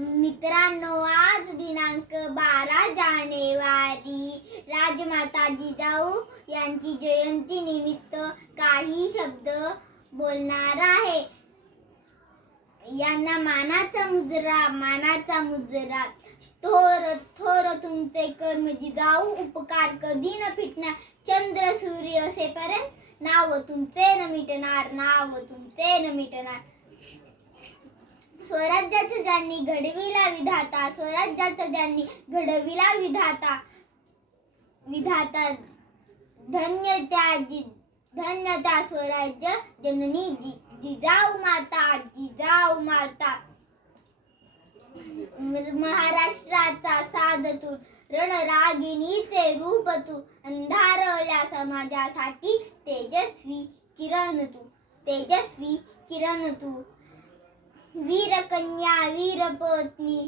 मित्रांनो, आज दिनांक 12 जानेवारी राजमाता जिजाऊ यांची जयंती निमित्त काही शब्द बोलणार आहे. यांना मानाचा मुजरा. थोर थोर तुमचे कर्म जिजाऊ, उपकार कधी न फिटणार. चंद्र सूर्य असेपर्यंत नाव तुमचे न मिटणार. स्वराज्याचा ज्यांनी घडविला विधाता, धन्य त्या स्वराज्य जननी जिजाऊ माता. महाराष्ट्राचा साध तू, रणरागिणीचे रूप तू, अंधारल्या समाजासाठी तेजस्वी किरण तू. वीरकन्या वीरपत्नी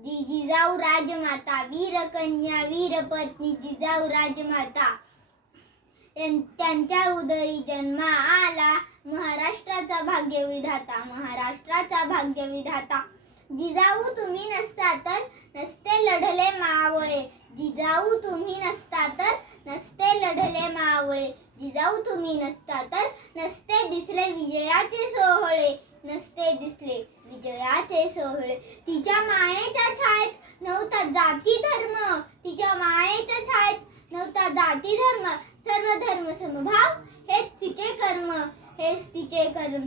जिजाऊ राजमाता. त्यांच्या उदरी जन्म आला महाराष्ट्राचा भाग्यविधाता. जिजाऊ तुम्ही नसता तर नसते लढले मावळे. जिजाऊ तुम्ही नसता तर नसते दिसले विजयाचे सोहळे. तिच्या मायेच्या छायेत नव्हता जाती धर्म. सर्व धर्म समभाव हेच तिचे कर्म.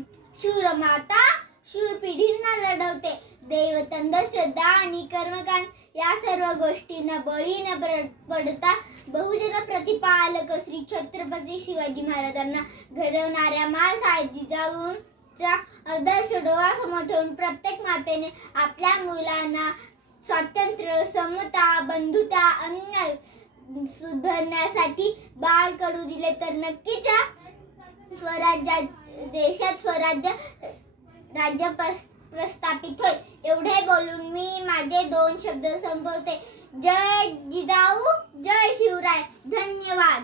शूर पिढींना लढवते. दैवत, अंधश्रद्धा आणि कर्मकांड या सर्व गोष्टींना बळी न पडता बहुजन प्रतिपालक श्री छत्रपती शिवाजी महाराजांना घडवणाऱ्या माँसाहेब जिजाऊंचा आदर्श डोळ्यासमोर ठेवून प्रत्येक मातेने आपल्या मुलांना स्वातंत्र्य, समता, बंधुता, अन्याय सुधारण्यासाठी बाळ करू दिले तर नक्कीच देशात राज्य प्रस्थापित होईल. एवढे बोलून मी माझे 2 शब्द संपवते. जय जिजाऊ, जय शिवराय. धन्यवाद.